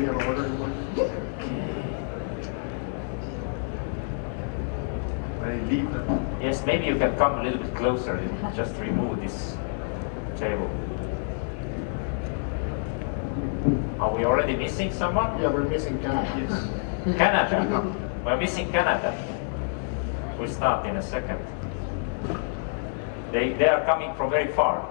we have an order in one? Yes, maybe you can come a little bit closer and just remove this table. Are we already missing someone? Yeah, we're missing Canada. Yes. Canada. We're missing Canada. We'll start in a second. They are coming from very far.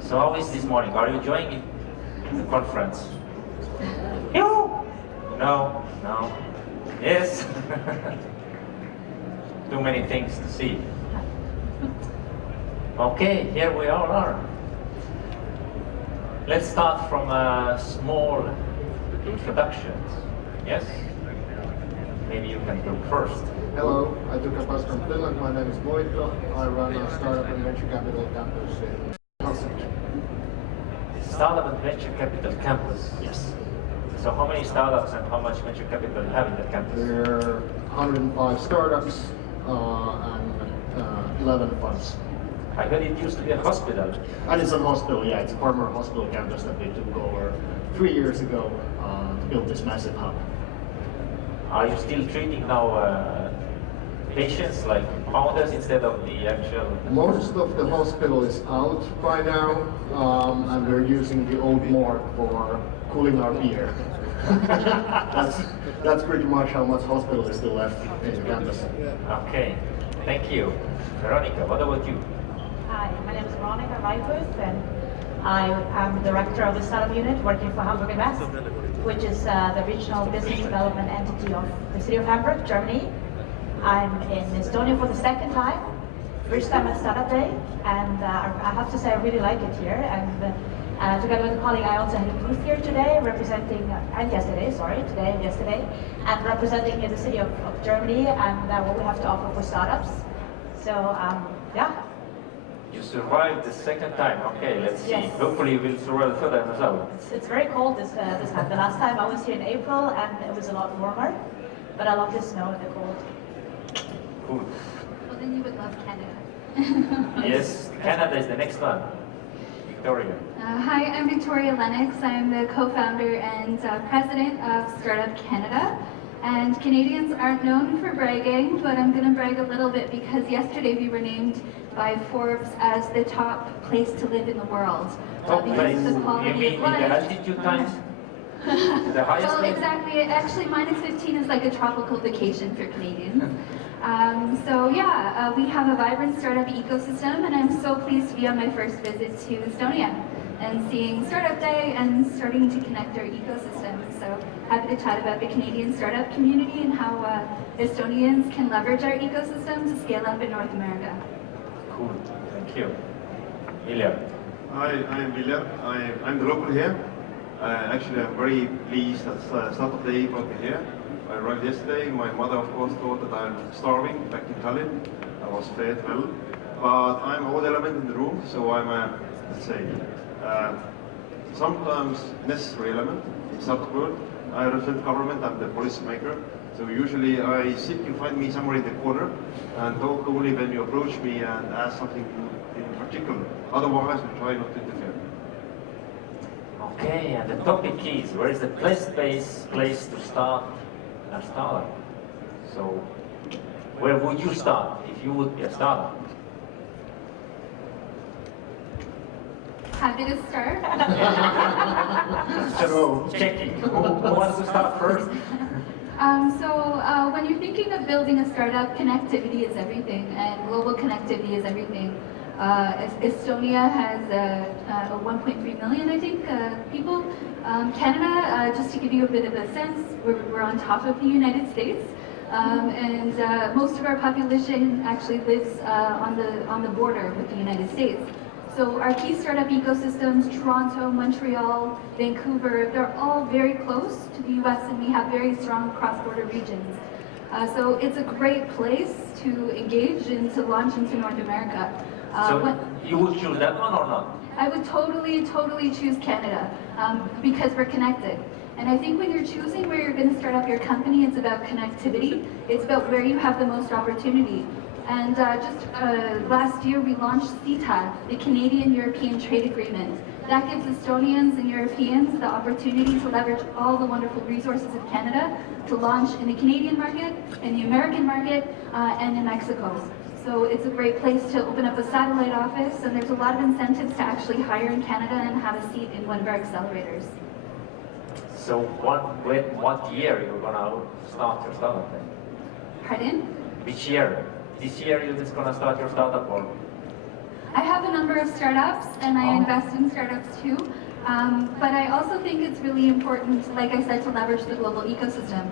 So how is this morning? Are you enjoying the conference? You? No, no. Yes. Too many things to see. Okay, here we all are. Let's start from a small introduction. Yes? Maybe you can go first. Hello, I took a bus from Finland. My name is Voitto. I run a startup and venture capital campus in Helsinki. Startup and venture capital campus? Yes. So how many startups and how much venture capital you have in that campus? There are 105 startups and 11 funds. I heard it used to be a hospital. And it's a hospital, yeah. It's a former hospital campus that we took over 3 years ago to build this massive hub. Are you still treating now patients like founders instead of the actual... Most of the hospital is out by now, and we're using the old morgue for cooling our beer. that's pretty much how much hospital is still left in the campus. Okay, thank you. Veronika, what about you? Hi, my name is Veronika Reichboth, and I am the director of the startup unit working for Hamburg Invest, which is the regional business development entity of the city of Hamburg, Germany. I'm in Estonia for the second time, first time at Startup Day, and I have to say I really like it here. And together with a colleague, I also had a booth here today, representing, and yesterday, and representing the city of Germany and what we have to offer for startups. So, yeah. You survived the second time. Okay, let's see. Yes. Hopefully we'll survive the third time as well. It's very cold this time. The last time I was here in April and it was a lot warmer, but I love the snow and the cold. Cool. Well, then you would love Canada. Yes, Canada is the next one. Victoria. Hi, I'm Victoria Lennox. I'm the co-founder and president of Startup Canada. And Canadians aren't known for bragging, but I'm going to brag a little bit because yesterday we were named by Forbes as the top place to live in the world. Top Because place? of the You quality mean of in the life. altitude times? The highest Well, place? exactly. Actually, minus 15 is like a tropical vacation for Canadians. So yeah, we have a vibrant startup ecosystem, and I'm so pleased to be on my first visit to Estonia and seeing Startup Day and starting to connect our ecosystem. So happy to chat about the Canadian startup community and how Estonians can leverage our ecosystem to scale up in North America. Cool, thank you. Viljar. Hi, I'm Viljar. I'm the local here. Actually, I'm very pleased that Startup Day brought me here. I arrived yesterday. My mother, of course, thought that I'm starving back in Tallinn. I was fed well. But I'm odd element in the room, so I'm a, let's say, sometimes necessary element in startup world. I represent government, I'm the policy maker. So usually I sit, you find me somewhere in the corner and talk only when you approach me and ask something in particular. Otherwise, we try not to interfere. Okay, and the topic is, where is the best place to start a startup? So, where would you start if you would be a startup? Happy to start. Just checking. Who wants to start first? When you're thinking of building a startup, connectivity is everything, and global connectivity is everything. Estonia has 1.3 million, I think, people. Canada, just to give you a bit of a sense, we're on top of the United States, and most of our population actually lives on the border with the United States. So our key startup ecosystems, Toronto, Montreal, Vancouver, they're all very close to the US, and we have very strong cross-border regions. So it's a great place to engage and to launch into North America. So you would choose that one or not? I would totally choose Canada because we're connected. And I think when you're choosing where you're going to start up your company, it's about connectivity. It's about where you have the most opportunity. And just last year, we launched CETA, the Canadian-European Trade Agreement. That gives Estonians and Europeans the opportunity to leverage all the wonderful resources of Canada to launch in the Canadian market, in the American market, and in Mexico. So it's a great place to open up a satellite office, and there's a lot of incentives to actually hire in Canada and have a seat in one of our accelerators. So what year you're gonna start your startup then? Pardon? Which year? This year you're just gonna start your startup or? I have a number of startups, and I invest in startups too. But I also think it's really important, like I said, to leverage the global ecosystem,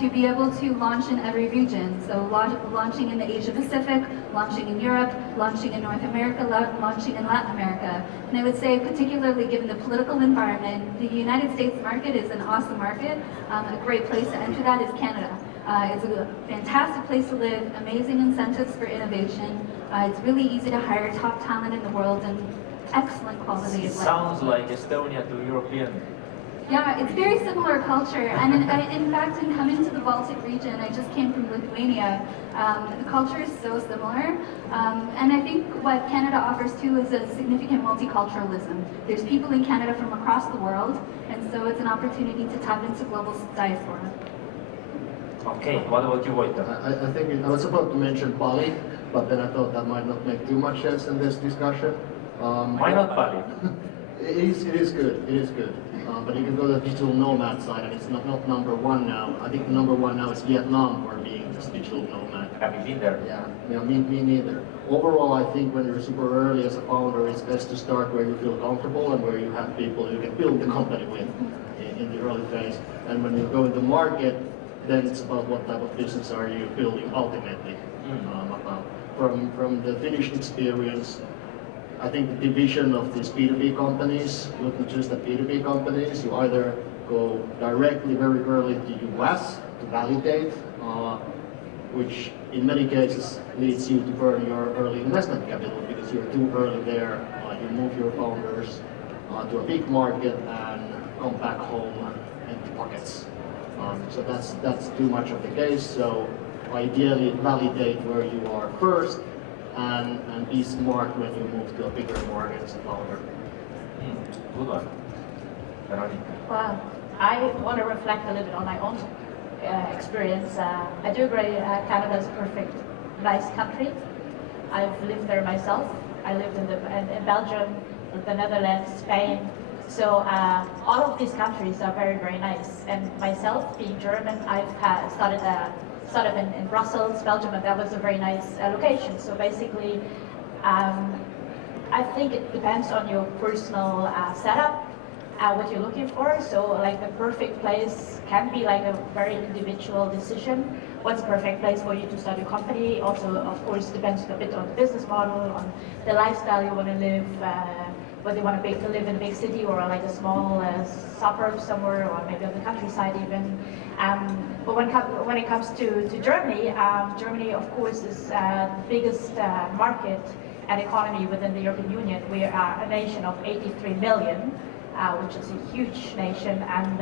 to be able to launch in every region. So launching in the Asia Pacific, launching in Europe, launching in North America, launching in Latin America. And I would say, particularly given the political environment, the United States market is an awesome market. A great place to enter that is Canada. It's a fantastic place to live, amazing incentives for innovation. It's really easy to hire top talent in the world and excellent quality of life. Sounds like Estonia to European. Yeah, it's very similar culture. And in fact, in coming to the Baltic region, I just came from Lithuania. The culture is so similar. And I think what Canada offers too is a significant multiculturalism. There's people in Canada from across the world, and so it's an opportunity to tap into global diaspora. Okay, what about you, Voitto? I think I was about to mention Bali, but then I thought that might not make too much sense in this discussion. Why not Bali? It is good. It is good. But you can go to the digital nomad side, and it's not number one now. I think number one now is Vietnam for being this digital nomad. Have you been there? Yeah, me neither. Overall, I think when you're super early as a founder, it's best to start where you feel comfortable and where you have people you can build the company with in the early phase. And when you go into market, then it's about what type of business are you building ultimately. From the Finnish experience, I think the division of these B2B companies, looking just at B2B companies, you either go directly very early to US to validate, which in many cases leads you to burn your early investment capital because you're too early there. You move your founders to a big market and come back home empty pockets. So that's too much of the case. So ideally validate where you are first and be smart when you move to a bigger market as a founder. Good one. Veronika. Well, I want to reflect a little bit on my own experience. I do agree Canada is a perfect, nice country. I've lived there myself. I lived in Belgium, the Netherlands, Spain. So all of these countries are very, very nice. And myself, being German, I've started in Brussels, Belgium, and that was a very nice location. So basically, I think it depends on your personal setup, what you're looking for. So like the perfect place can be like a very individual decision. What's the perfect place for you to start a company? Also, of course, depends a bit on the business model, on the lifestyle you want to live, whether you want to live in a big city or like a small suburb somewhere, or maybe on the countryside even. But when it comes to Germany, Germany of course is the biggest market and economy within the European Union. We are a nation of 83 million, which is a huge nation, and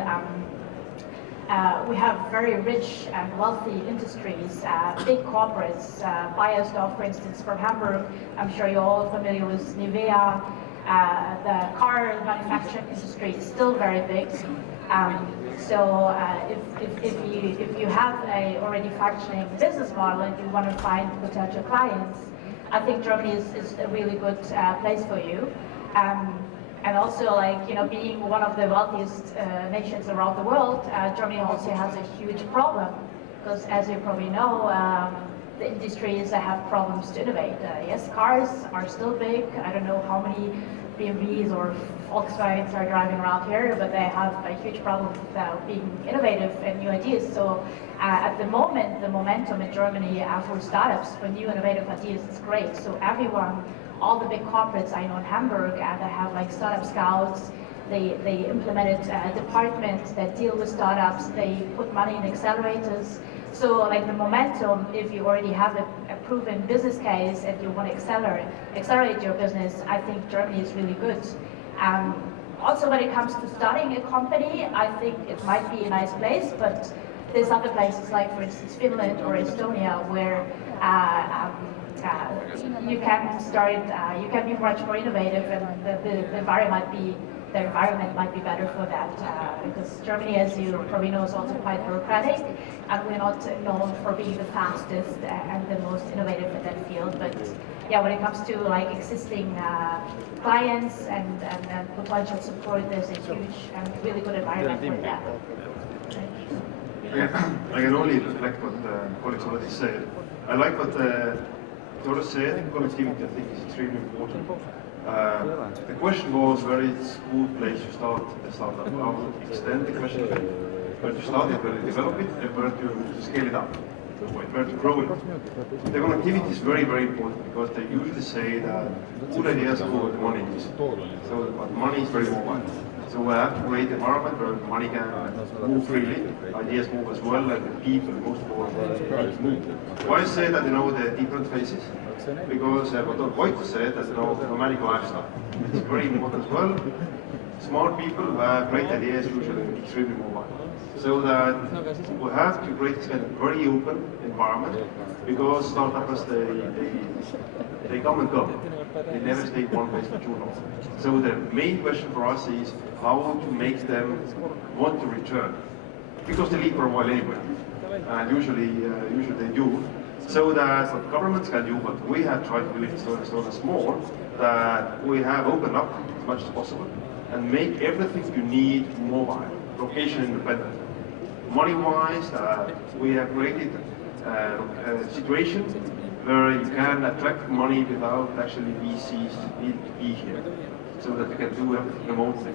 we have very rich and wealthy industries, big corporates. Beiersdorf, for instance, from Hamburg. I'm sure you're all familiar with Nivea. The car manufacturing industry is still very big. So if you have a already functioning business model and you want to find potential clients, I think Germany is a really good place for you. And also, like, you know, being one of the wealthiest nations around the world, Germany also has a huge problem because, as you probably know, the industries have problems to innovate. Yes, cars are still big. I don't know how many BMWs or Volkswagens are driving around here, but they have a huge problem with being innovative and new ideas. So at the moment, the momentum in Germany for startups, for new innovative ideas is great. So everyone, all the big corporates I know in Hamburg, they have like startup scouts. They implemented departments that deal with startups. They put money in accelerators. So like the momentum, if you already have a proven business case and you want to accelerate your business, I think Germany is really good. Also, when it comes to starting a company, I think it might be a nice place, but there's other places like, for instance, Finland or Estonia, where you can start, you can be much more innovative, and the environment might be better for that. Because Germany, as you probably know, is also quite bureaucratic, and we're not known for being the fastest and the most innovative in that field. But yeah, when it comes to like existing clients and potential support, there's a huge and really good environment for that. I can only reflect what colleagues already said. I like what Doris said. Connectivity, I think, is extremely important. The question was where is good place to start a startup. I will extend the question a bit. Where to start it, where to develop it, and where to scale it up, where to grow it. The connectivity is very, very important because they usually say that good ideas go where the money is. So, but money is very mobile. So we have to create an environment where money can move freely, ideas move as well, and the people, most important, move. Why I say that, the different phases? Because what Voitto said, that, nomadic lifestyle. It's very important as well. Smart people who have great ideas, usually extremely mobile. So that we have to create this kind of very open environment, because startups, they come and go. They never stay one place for too long. So the main question for us is how to make them want to return, because they leave for a while anyway, and usually they do. So that what governments can do, what we have tried to do in Estonia small, that we have opened up as much as possible and make everything you need mobile, location independent. Money-wise, we have created a situation where you can attract money without actually VCs need to be here, so that you can do everything remotely.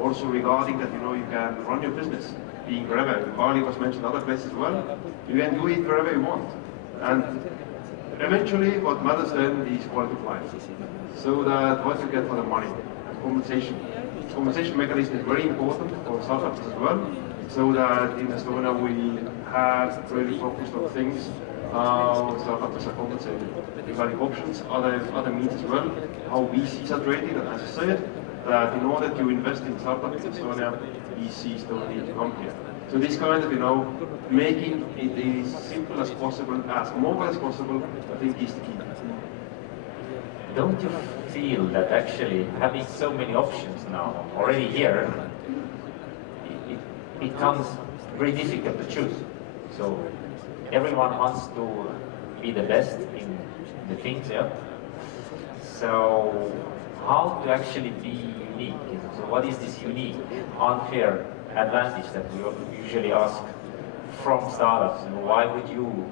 Also regarding that, you can run your business, being wherever. Bali was mentioned, other places as well. You can do it wherever you want. And eventually, what matters then is quality of life. So that what you get for the money, compensation. Compensation mechanism is very important for startups as well. So that in Estonia we have really focused on things how startups are compensated regarding options, other means as well, how VCs are traded, and as I said, that in order to invest in startups in Estonia, VCs don't need to come here. So this kind of, making it as simple as possible, as mobile as possible, I think is the key. Don't you feel that actually having so many options now, already here, it becomes very difficult to choose? So everyone wants to be the best in the things, yeah? So how to actually be unique? So what is this unique, unfair advantage that we usually ask from startups? And why would you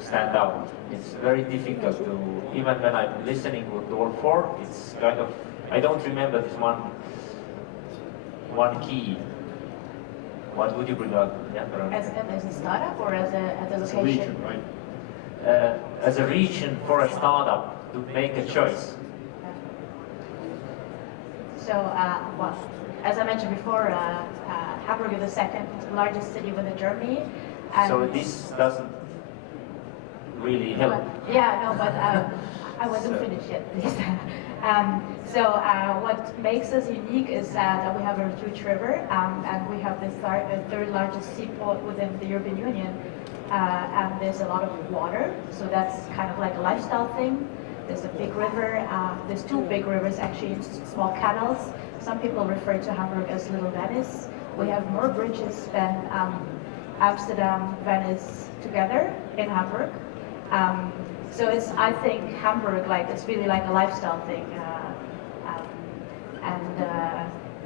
stand out? It's very difficult to, even when I'm listening to all four, it's kind of, I don't remember this one key. What would you bring up? Yeah, As a startup or as a location? It's a region, right? As a region for a startup to make a choice. So, well, as I mentioned before, Hamburg is the second largest city within Germany. And So this doesn't really help. Yeah, no, but I wasn't finished yet, please. What makes us unique is that we have a huge river, and we have the third largest seaport within the European Union, and there's a lot of water, so that's kind of like a lifestyle thing. There's a big river, there's two big rivers actually, small canals. Some people refer to Hamburg as Little Venice. We have more bridges than Amsterdam, Venice together in Hamburg. So I think Hamburg, it's really like a lifestyle thing.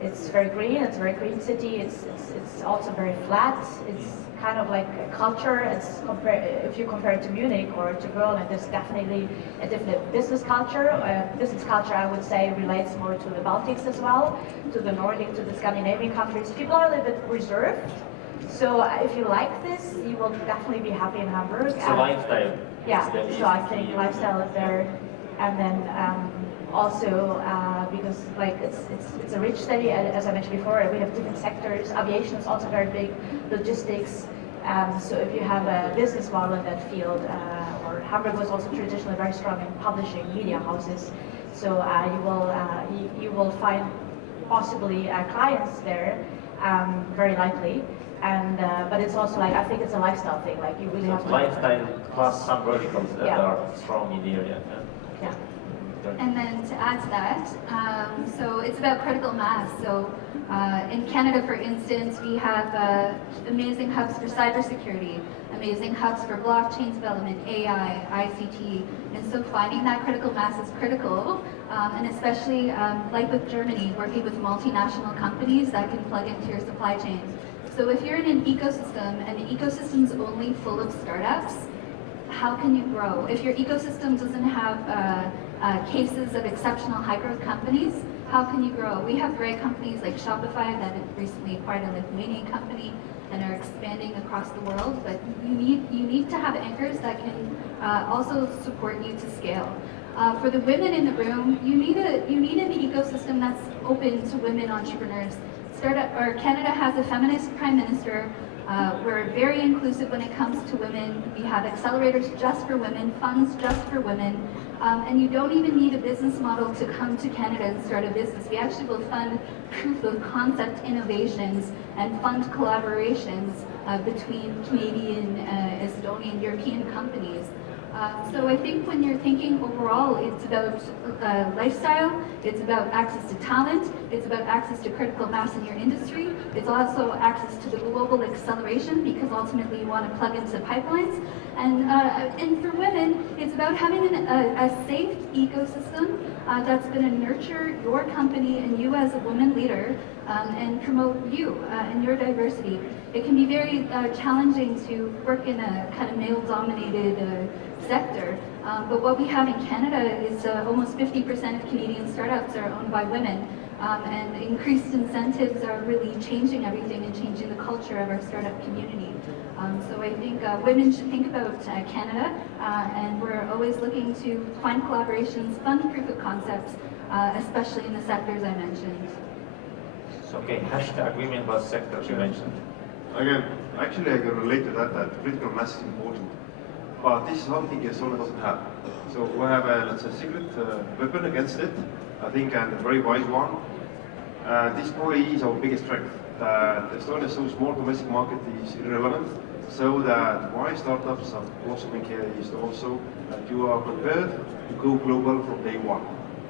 It's very green, it's a very green city, it's also very flat, it's kind of like a culture. If you compare it to Munich or to Berlin, there's definitely a different business culture. Business culture, I would say, relates more to the Baltics as well, to the Nordic, to the Scandinavian countries. People are a little bit reserved. So if you like this, you will definitely be happy in Hamburg. It's a lifestyle. Yeah, so I think lifestyle is there. And then also because it's a rich city, as I mentioned before, we have different sectors. Aviation is also very big, logistics. So if you have a business model in that field or Hamburg was also traditionally very strong in publishing media houses. So you will find possibly clients there, very likely. And but it's also like, I think it's a lifestyle thing. Like you really have to Lifestyle plus some verticals that Yeah. are strong in the area. yeah. And then to add to that, so it's about critical mass. So in Canada, for instance, we have amazing hubs for cybersecurity, amazing hubs for blockchain development, AI, ICT. And so finding that critical mass is critical, and especially like with Germany, working with multinational companies that can plug into your supply chain. So if you're in an ecosystem and the ecosystem's only full of startups, how can you grow? If your ecosystem doesn't have cases of exceptional high-growth companies, how can you grow? We have great companies like Shopify that have recently acquired a Lithuanian company and are expanding across the world, but you need to have anchors that can also support you to scale. For the women in the room, you need an ecosystem that's open to women entrepreneurs. Canada has a feminist prime minister. We're very inclusive when it comes to women. We have accelerators just for women, funds just for women, and you don't even need a business model to come to Canada and start a business. We actually will fund proof of concept innovations and fund collaborations between Canadian, Estonian, European companies. So I think when you're thinking overall, it's about lifestyle, it's about access to talent, it's about access to critical mass in your industry, it's also access to the global acceleration because ultimately you want to plug into pipelines. And for women, it's about having a safe ecosystem that's going to nurture your company and you as a woman leader and promote you and your diversity. It can be very challenging to work in a kind of male-dominated sector, but what we have in Canada is almost 50% of Canadian startups are owned by women, and increased incentives are really changing everything and changing the culture of our startup community. So I think women should think about Canada, and we're always looking to find collaborations, fund proof of concepts, especially in the sectors I mentioned. So, okay, hashtag women plus sectors you mentioned. Again, actually I can relate to that critical mass is important. But this is something Estonia doesn't have. So we have a, let's say, secret weapon against it, I think, and a very wise one. This probably is our biggest strength, that Estonia's so small domestic market is irrelevant, so that why startups are also being here is also that you are prepared to go global from day one.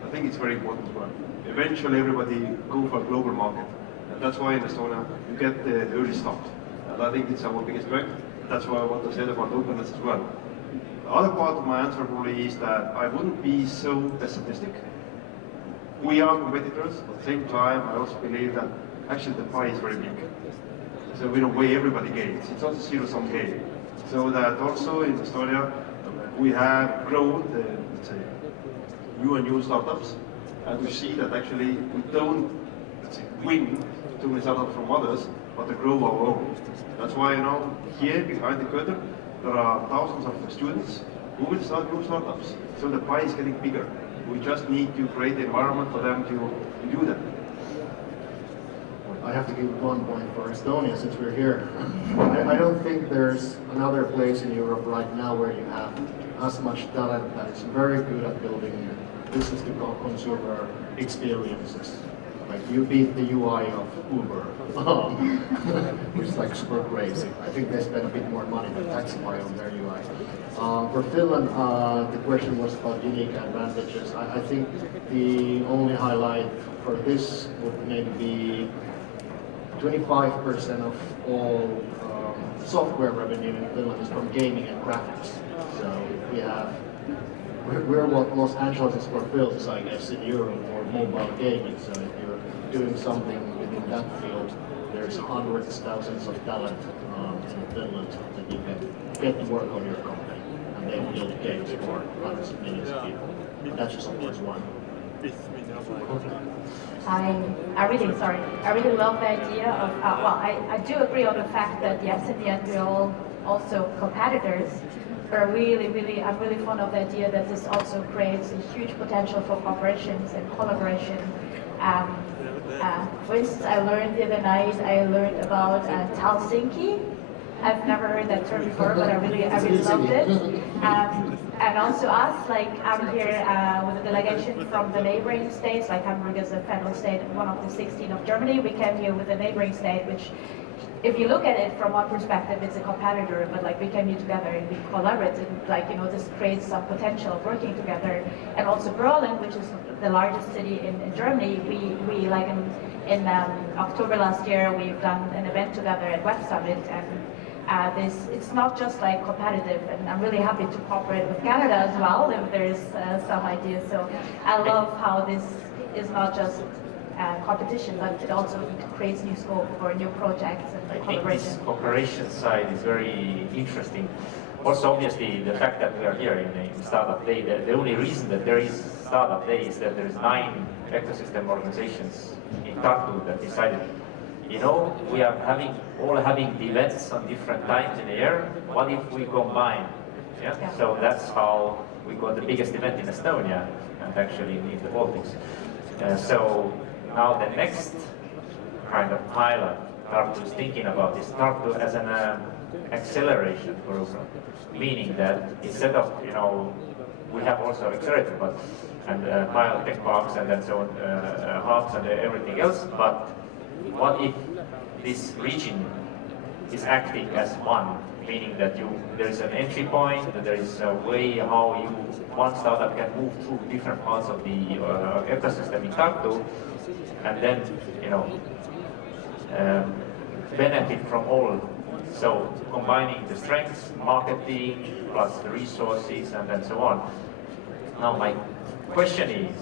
I think it's very important as well. Eventually everybody go for a global market. And that's why in Estonia you get the early start. And I think it's our biggest strength. That's why I want to say about openness as well. The other part of my answer probably is that I wouldn't be so pessimistic. We are competitors, but at the same time I also believe that actually the pie is very big. So in a way everybody gains. It's not a zero-sum game. So that also in Estonia we have grown let's say, new startups, and we see that actually we don't, let's say, win too many startups from others, but to grow our own. That's why, here behind the curtain, there are thousands of students who will start new startups. So the pie is getting bigger. We just need to create the environment for them to do that. I have to give 1 point for Estonia since we're here. I don't think there's another place in Europe right now where you have as much talent that is very good at building business to consumer experiences. Like you beat the UI of Uber, which is like super crazy. I think they spend a bit more money than Taxify on their UI. For Finland, the question was about unique advantages. I think the only highlight for this would maybe be 25% of all software revenue in Finland is from gaming and graphics. So we're what Los Angeles is for films, I guess, in Europe for mobile gaming. So if you're doing something within that field, there's hundreds, thousands of talent in Finland that you can get to work on your company, and they build games for hundreds of millions of people. But that's just of course one. I really love the idea of, I do agree on the fact that yes, in the end we're all also competitors, but I'm really fond of the idea that this also creates a huge potential for cooperations and collaboration. For instance, I learned the other night, about Helsinki. I've never heard that term before, but I really loved it. And also us, like I'm here with a delegation from the neighboring states, like Hamburg is a federal state, one of the 16 of Germany. We came here with a neighboring state, which, if you look at it from one perspective, it's a competitor, but like we came here together and we collaborated, like, you know, this creates some potential of working together. And also Berlin, which is the largest city in Germany, we like in October last year, we've done an event together at Web Summit, and it's not just like competitive, and I'm really happy to cooperate with Canada as well if there's some ideas. So I love how this is not just competition, but it also creates new scope for new projects and I think collaboration. this cooperation side is very interesting. Also, obviously, the fact that we are here in Startup Day, the only reason that there is Startup Day is that there is 9 ecosystem organizations in Tartu that decided, you know, we are all having the events on different times in the year. What if we combine? Yeah? So that's how we got the biggest event in Estonia and actually in the Baltics. So now the next kind of pilot Tartu is thinking about is Tartu as an acceleration program, meaning that instead of, you know, we have also accelerator, but and pilot tech parks and then so on, hubs and everything else. But what if this region is acting as one, meaning that there is an entry point, that there is a way how one startup can move through different parts of the ecosystem in Tartu, and then, you know, benefit from all. So combining the strengths, marketing, plus the resources, and then so on. Now my question is,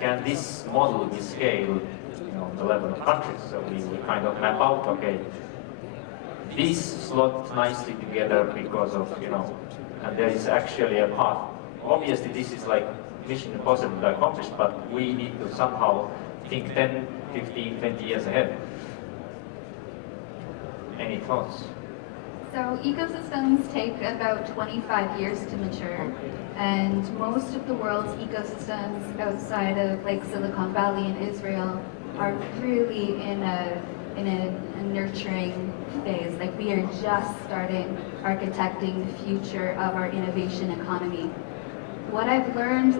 can this model be scaled, you know, on the level of countries? So we kind of map out, okay, these slot nicely together because of, you know, and there is actually a path. Obviously this is like mission impossible to accomplish, but we need to somehow think 10, 15, 20 years ahead. Any thoughts? So ecosystems take about 25 years to mature, and most of the world's ecosystems outside of like Silicon Valley and Israel are really in a nurturing phase. Like we are just starting architecting the future of our innovation economy. What I've learned,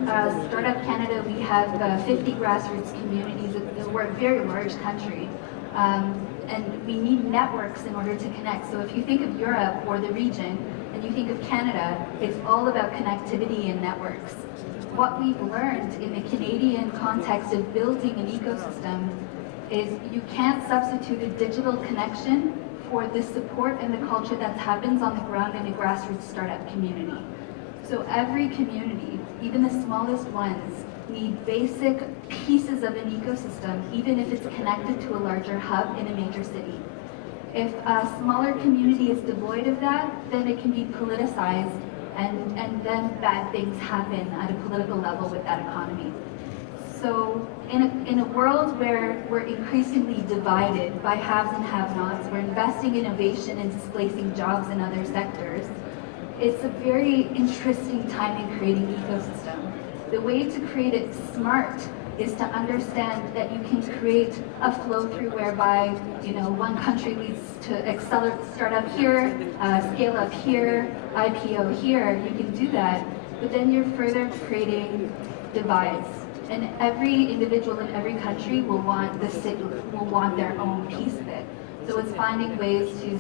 Startup Canada, we have 50 grassroots communities. We're a very large country. And we need networks in order to connect. So if you think of Europe or the region, and you think of Canada, it's all about connectivity and networks. What we've learned in the Canadian context of building an ecosystem is you can't substitute a digital connection for the support and the culture that happens on the ground in a grassroots startup community. So every community, even the smallest ones, need basic pieces of an ecosystem, even if it's connected to a larger hub in a major city. If a smaller community is devoid of that, then it can be politicized, and then bad things happen at a political level with that economy. So in a world where we're increasingly divided by haves and have-nots, we're investing in innovation and displacing jobs in other sectors, it's a very interesting time in creating ecosystem. The way to create it smart is to understand that you can create a flow through whereby, you know, one country leads to accelerate startup here, scale up here, IPO here. You can do that, but then you're further creating divides, and every individual in every country will want their own piece of it. So it's finding ways to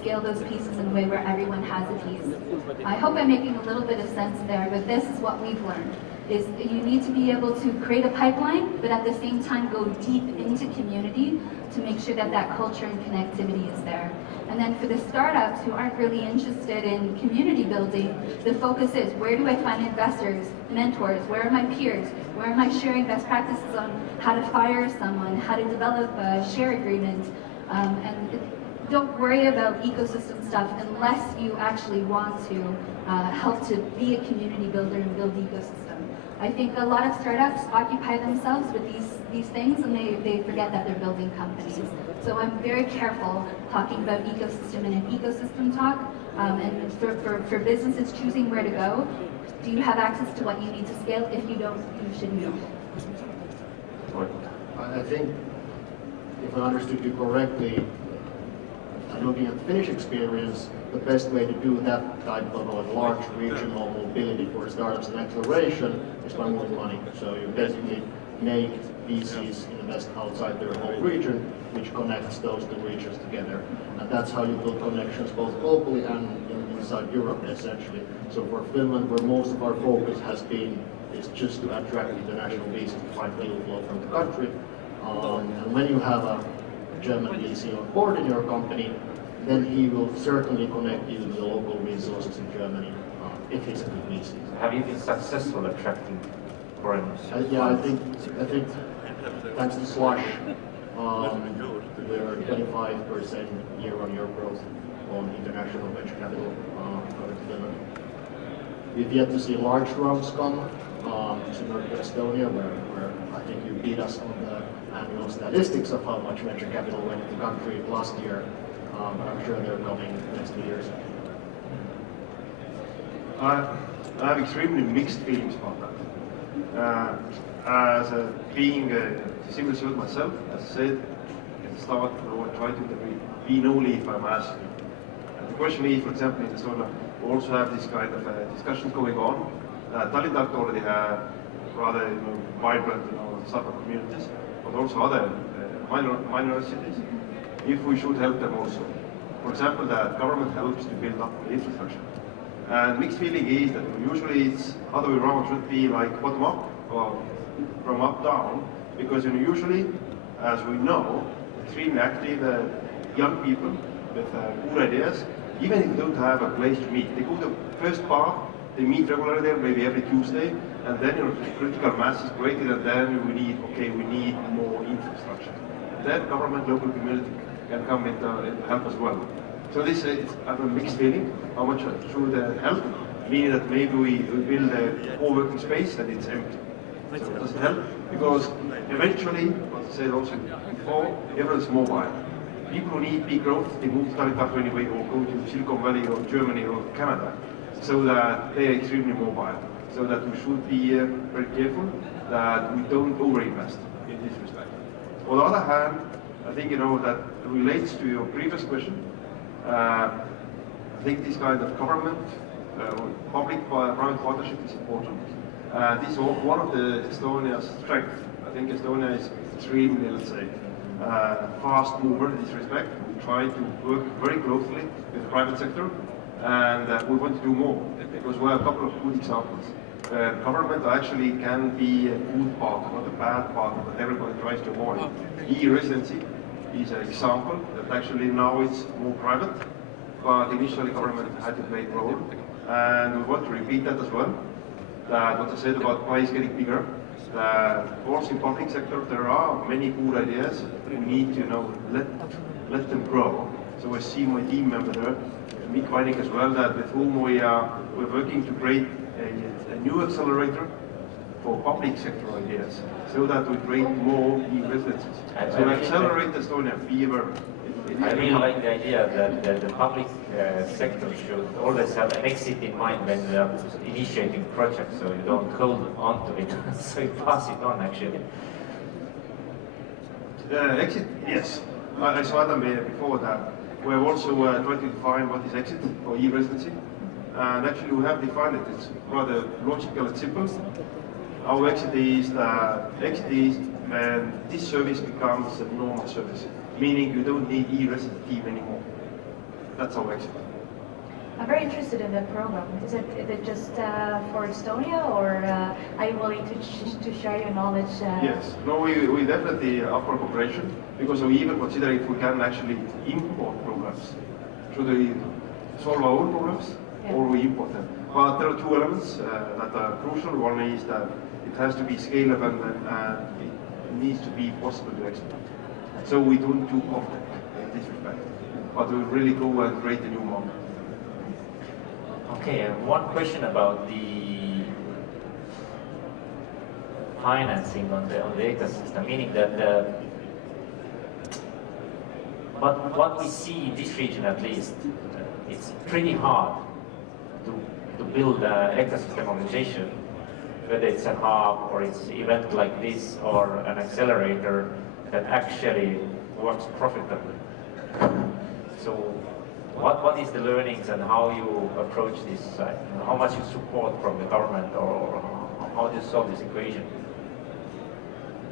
scale those pieces in a way where everyone has a piece. I hope I'm making a little bit of sense there, but this is what we've learned. Is you need to be able to create a pipeline, but at the same time go deep into community to make sure that that culture and connectivity is there. And then for the startups who aren't really interested in community building, the focus is, where do I find investors, mentors, where are my peers, where am I sharing best practices on how to fire someone, how to develop a share agreement, and don't worry about ecosystem stuff unless you actually want to help to be a community builder and build ecosystem. I think a lot of startups occupy themselves with these things, and they forget that they're building companies. So I'm very careful talking about ecosystem in an ecosystem talk, and for businesses choosing where to go, do you have access to what you need to scale? If you don't, you should move. I think, if I understood you correctly, And looking at the Finnish experience, the best way to do that type of a large regional mobility for startups and acceleration is by moving money. So you basically make VCs invest outside their whole region, which connects those two regions together. And that's how you build connections both globally and inside Europe, essentially. So for Finland, where most of our focus has been, is just to attract international VCs to find deal flow from the country. And when you have a German VC on board in your company, then he will certainly connect you to the local resources in Germany, if he's a good VC. Have you been successful attracting foreigners? Yeah, I think thanks to Slush, we're 25% year-on-year growth on international venture capital out of Finland. We've yet to see large rounds come, similar to Estonia, where I think you beat us on the annual statistics of how much venture capital went to the country last year, but I'm sure they're coming next 2 years. I have extremely mixed feelings about that. Being a civil servant myself, as I said at the start, I try to be only if I'm asked. And the question is, for example, in Estonia, we also have this kind of discussions going on. Tallinn already have rather vibrant startup communities, but also other minor cities, if we should help them also. For example, that government helps to build up the infrastructure. And mixed feeling is that usually it's other way around, should be like bottom up or from up down, because usually, as we know, extremely active young people with cool ideas, even if they don't have a place to meet. They go to the first bar, they meet regularly there, maybe every Tuesday, and then the critical mass is created, and then we need more infrastructure. Then government, local community can come in and help as well. So this I have a mixed feeling, how much should help, meaning that maybe we build a co-working space and it's empty. So it doesn't help, because eventually, as I said also before, everyone's mobile. People who need big growth, they move to sTARTUp anyway, or go to Silicon Valley or Germany or Canada, so that they are extremely mobile. So that we should be very careful that we don't overinvest in this respect. On the other hand, I think that relates to your previous question. I think this kind of government, public-private partnership is important. This is one of the Estonia's strengths. I think Estonia is extremely, let's say, fast mover in this respect. We try to work very closely with the private sector, and we want to do more, because we have a couple of good examples. Government actually can be a good partner, not a bad partner, that everybody tries to avoid. E-residency is an example that actually now it's more private, but initially government had to play a role, and we want to repeat that as well. That what I said about pie is getting bigger. Of course, in public sector there are many good ideas. We need to let them grow. So I see my team member there, Mick Weinig as well, that with whom we're working to create a new accelerator for public sector ideas, so that we create more e-residencies. So accelerate Estonia, be aware. I really like the idea that the public sector should always have an exit in mind when initiating projects, so you don't hold on to it, so you pass it on actually. Exit, yes. I saw Adam before that. We have also tried to define what is exit for e-residency, and actually we have defined it. It's rather logical and simple. Our exit is when this service becomes a normal service, meaning you don't need e-resident team anymore. That's our exit. I'm very interested in that program. Is it just for Estonia, or are you willing to share your knowledge? Yes. No, we definitely are for cooperation, because we even consider if we can actually import programs. Should we solve our own problems, or we import them? But there are two elements that are crucial. One is that it has to be scalable and it needs to be possible to export. So we don't do content in this respect, but we really go and create a new model. Okay, one question about the financing on the ecosystem, meaning that but what we see in this region at least, it's pretty hard to build an ecosystem organization, whether it's a hub or it's an event like this or an accelerator that actually works profitably. So what is the learnings and how you approach this? How much you support from the government, or how do you solve this equation?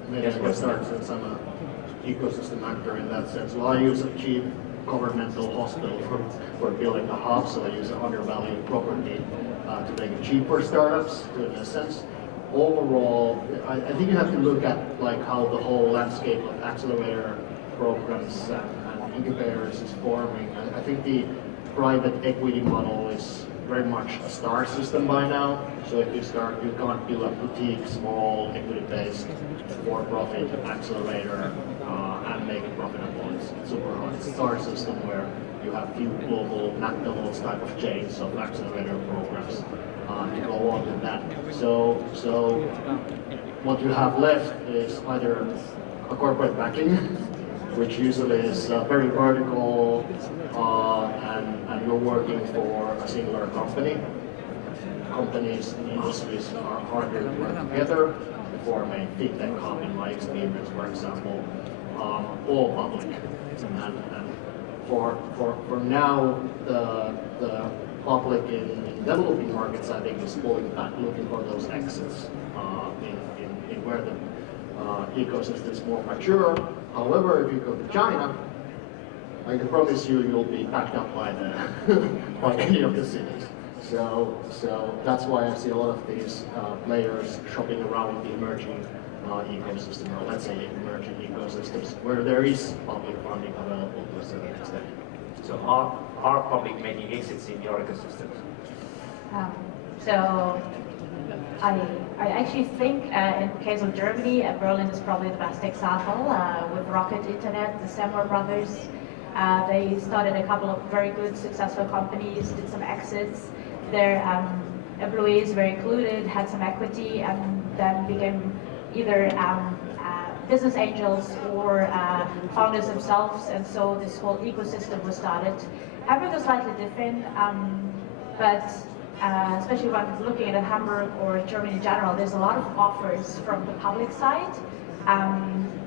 Maybe I can start since I'm an ecosystem actor in that sense. Well, I use a cheap governmental hospital for building a hub, so I use an undervalued property to make it cheap for startups, in a sense. Overall, I think you have to look at like how the whole landscape of accelerator programs and incubators is forming. I think the private equity model is very much a star system by now. So if you start, you can't build a boutique, small, equity-based, for-profit accelerator and make it profitable. It's super hard. It's a star system where you have few global McDonald's type of chains of accelerator programs to go on with that. So what you have left is either a corporate backing, which usually is very vertical, and you're working for a singular company. Companies and industries are harder to work together to form a fintech hub, in my experience, for example, all public. And for now, the public in developing markets, I think, is pulling back, looking for those exits in where the ecosystem is more mature. However, if you go to China, I can promise you, you'll be backed up by by any of the cities. So that's why I see a lot of these players shopping around the emerging ecosystem, or let's say emerging ecosystems, where there is public funding available to a certain extent. So are public making exits in your ecosystems? So I actually think in the case of Germany, Berlin is probably the best example with Rocket Internet, the Semler brothers. They started a couple of very good, successful companies, did some exits. Their employees were included, had some equity, and then became either business angels or founders themselves, and so this whole ecosystem was started. Hamburg is slightly different, but especially when looking at Hamburg or Germany in general, there's a lot of offers from the public side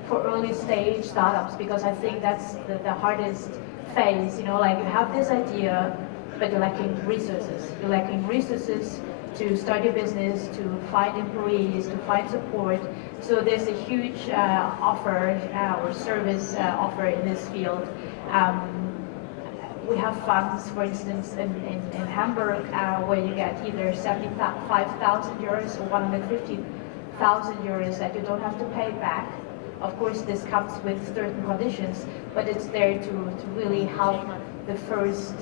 for early stage startups, because I think that's the hardest phase. You know, like you have this idea, but you're lacking resources. You're lacking resources to start your business, to find employees, to find support. So there's a huge offer or service offer in this field. We have funds, for instance, in Hamburg, where you get either 75,000 euros or 150,000 euros that you don't have to pay back. Of course, this comes with certain conditions, but it's there to really help the first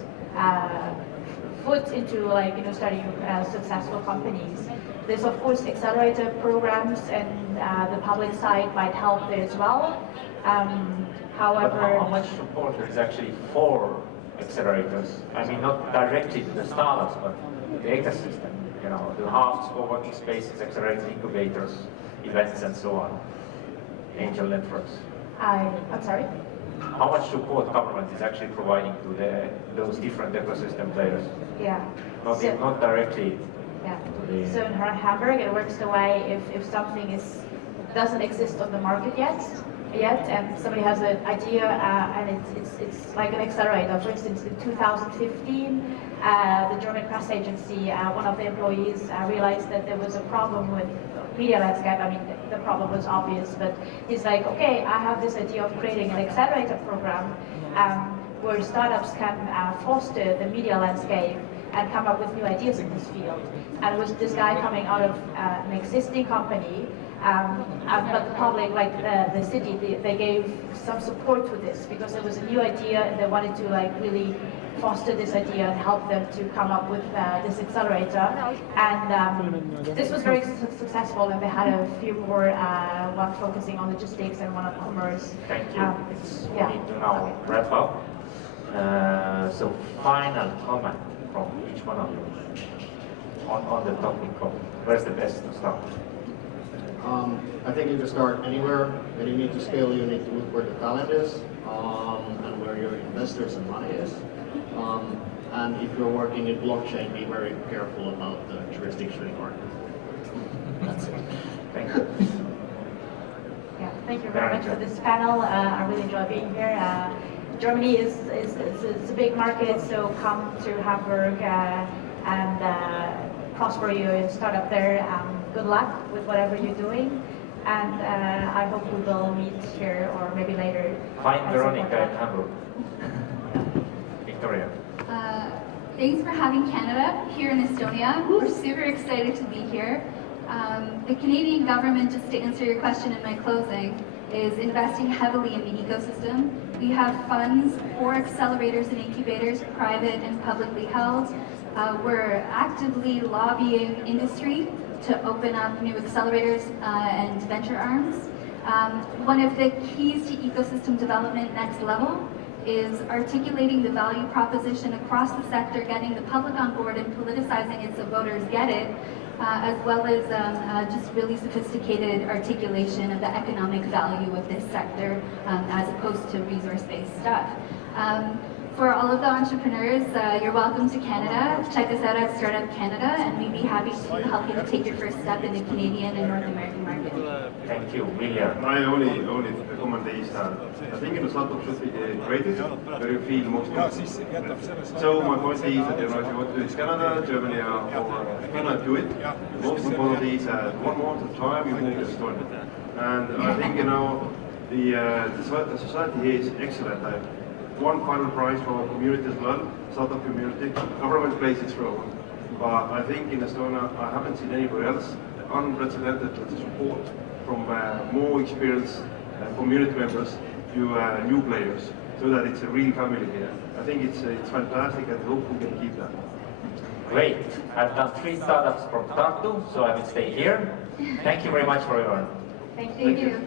foot into, like, you know, starting successful companies. There's of course accelerator programs, and the public side might help there as well. However, but how much support there is actually for accelerators? I mean, not directly to the startups, but the ecosystem. You know, the hubs, co-working spaces, accelerators, incubators, events, and so on. Angel networks. I'm sorry? How much support government is actually providing to those different ecosystem players? Yeah. Not directly. Yeah. So in Hamburg, it works the way if something doesn't exist on the market yet, and somebody has an idea and it's like an accelerator. For instance, in 2015, the German press agency, one of the employees realized that there was a problem with media landscape. I mean, the problem was obvious, but he's like, okay, I have this idea of creating an accelerator program where startups can foster the media landscape and come up with new ideas in this field. And it was this guy coming out of an existing company, but the public, like the city, they gave some support to this because it was a new idea and they wanted to like really foster this idea and help them to come up with this accelerator. And this was very successful, and they had a few more, one focusing on logistics and one on commerce. Thank you. We need to now wrap up. So final comment from each one of you on the topic of where's the best to start? I think you can start anywhere. When you need to scale, you need to look where the talent is and where your investors and money is. And if you're working in blockchain, be very careful about the jurisdiction requirement. That's it. Thank you. Yeah, thank you very much for this panel. I really enjoy being here. Germany is a big market, so come to Hamburg and prosper your startup there. Good luck with whatever you're doing, and I hope we will meet here or maybe later. Find at some Veronika point. in Hamburg. Victoria. Thanks for having Canada here in Estonia. We're super excited to be here. The Canadian government, just to answer your question in my closing, is investing heavily in the ecosystem. We have funds for accelerators and incubators, private and publicly held. We're actively lobbying industry to open up new accelerators and venture arms. One of the keys to ecosystem development next level is articulating the value proposition across the sector, getting the public on board and politicizing it so voters get it, as well as just really sophisticated articulation of the economic value of this sector as opposed to resource-based stuff. For all of the entrepreneurs, you're welcome to Canada. Check us out at Startup Canada, and we'd be happy to help you to take your first step in the Canadian and North American market. Thank you, Viljar. My only comment is that I think in the startup should be creative, where you feel most comfortable. So my point is that if you want to do Canada, Germany, or Finland, do it. Most important is one more at a time you move to Estonia. And I think the society here is excellent. One final prize for our community as well, startup community. Government plays its role, but I think in Estonia I haven't seen anywhere else unprecedented support from more experienced community members to new players, so that it's a real family here. I think it's fantastic, and I hope we can keep that. Great. I've done 3 startups from Tartu, so I will stay here. Thank you very much for everyone. Thank Thank you.